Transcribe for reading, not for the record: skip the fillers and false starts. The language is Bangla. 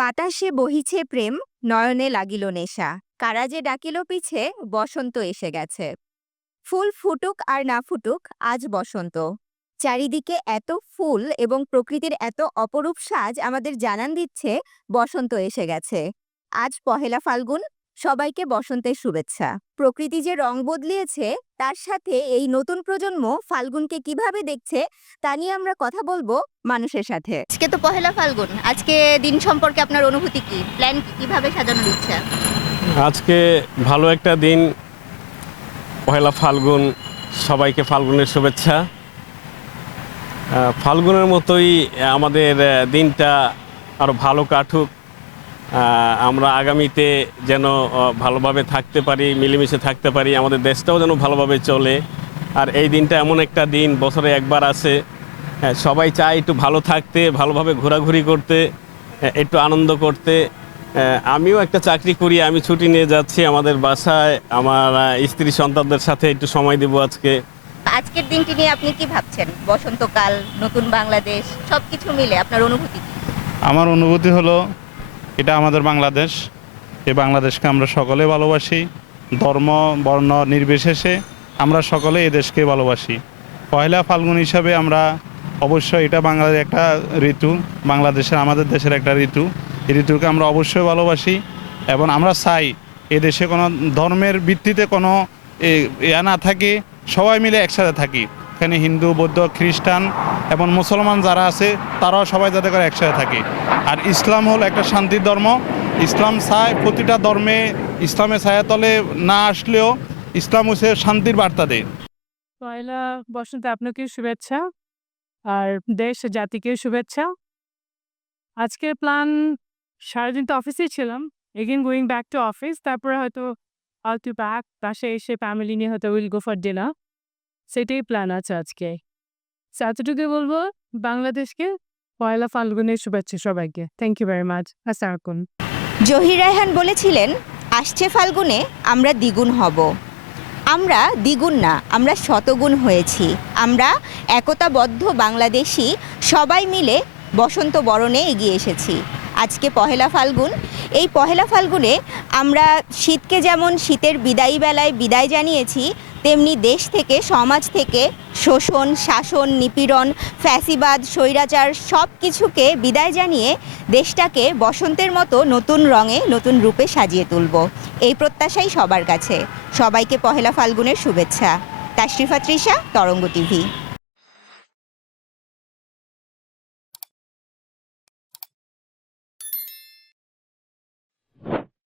বাতাসে বহিছে প্রেম, নয়নে লাগিল নেশা, কারা যে ডাকিল পিছে, বসন্ত এসে গেছে। ফুল ফুটুক আর না ফুটুক, আজ বসন্ত। চারিদিকে এত ফুল এবং প্রকৃতির এত অপরূপ সাজ আমাদের জানান দিচ্ছে বসন্ত এসে গেছে। আজ পহেলা ফাল্গুন, সবাইকে বসন্তের শুভেচ্ছা। প্রকৃতি যে রং বদলিয়েছে, তার সাথে এই নতুন প্রজন্ম ফাল্গুনকে কিভাবে দেখছে তা নিয়ে আমরা কথা বলবো মানুষের সাথে। আজকে তো পহেলা ফাল্গুন, আজকে দিন সম্পর্কে আপনার অনুভূতি কি? প্ল্যান কিভাবে সাজানোর ইচ্ছা? আজকে ভালো একটা দিন, পহেলা ফাল্গুন। সবাইকে ফাল্গুনের শুভেচ্ছা। ফাল্গুনের মতোই আমাদের দিনটা আরও ভালো কাটুক। আমরা আগামীতে যেন ভালোভাবে থাকতে পারি, মিলেমিশে থাকতে পারি, আমাদের দেশটাও যেন ভালোভাবে চলে। আর এই দিনটা এমন একটা দিন, বছরে একবার আসে। সবাই চায় একটু ভালো থাকতে, ভালোভাবে ঘোরাঘুরি করতে, একটু আনন্দ করতে। আমিও একটা চাকরি করি, আমি ছুটি নিয়ে যাচ্ছি আমাদের বাসায়, আমার স্ত্রী সন্তানদের সাথে একটু সময় দেব আজকে। আজকের দিনটি নিয়ে আপনি কি ভাবছেন? বসন্তকাল, নতুন বাংলাদেশ, সবকিছু মিলে আপনার অনুভূতি কি? আমার অনুভূতি হলো, এটা আমাদের বাংলাদেশ। এই বাংলাদেশকে আমরা সকলে ভালোবাসি, ধর্ম বর্ণ নির্বিশেষে আমরা সকলে এই দেশকে ভালোবাসি। পয়লা ফাল্গুন হিসাবে আমরা অবশ্যই, এটা বাংলাদেশের একটা ঋতু, বাংলাদেশের আমাদের দেশের একটা ঋতু। এই ঋতুকে আমরা অবশ্যই ভালোবাসি এবং আমরা চাই এ দেশে কোনো ধর্মের ভিত্তিতে কোনো না থাকে, সবাই মিলে একসাথে থাকি। এখানে হিন্দু, বৌদ্ধ, খ্রিস্টান এবং মুসলমান যারা আছে তারাও সবাই যাতে করে একসাথে থাকে। আর ইসলাম হলো একটা শান্তির ধর্ম। ইসলাম চায় প্রতিটা ধর্মে ইসলামের ছায়াতলে না আসলেও ইসলাম হচ্ছে শান্তির বার্তা দেয়। পয়লা বসন্তে আপনাকে শুভেচ্ছা, আর দেশ জাতিকে শুভেচ্ছা। আজকের প্ল্যান, সারাদিন তো অফিসেই ছিলাম, again going back to office, তারপরে হয়তো আল টু ব্যাক বাসায় এসে ফ্যামিলি নিয়ে হয়তো উইল গো ফর ডিনার, সেটাই প্ল্যান আছে আজকে। এতটুকু বলবো, বাংলাদেশকে পয়লা ফাল্গুনের শুভেচ্ছা সবাইকে। Thank you very much. আসসালামু আলাইকুম। জহির রায়হান বলেছিলেন, আসছে ফাল্গুনে আমরা দ্বিগুণ হব। আমরা দ্বিগুণ না, আমরা শতগুণ হয়েছি। আমরা একতাবদ্ধ বাংলাদেশি সবাই মিলে বসন্ত বরণে এগিয়ে এসেছি। আজকে পহেলা ফাল্গুন। এই পহেলা ফাল্গুনে আমরা শীতকে যেমন শীতের বিদায়ী বেলায় বিদায় জানিয়েছি, তেমনি দেশ থেকে, সমাজ থেকে শোষণ, শাসন, নিপীড়ন, ফ্যাসিবাদ, স্বৈরাচার সব কিছুকে বিদায় জানিয়ে দেশটাকে বসন্তের মতো নতুন রঙে, নতুন রূপে সাজিয়ে তুলব, এই প্রত্যাশাই সবার কাছে। সবাইকে পহেলা ফাল্গুনের শুভেচ্ছা। তাশরিফা তৃষা, তরঙ্গ টিভি।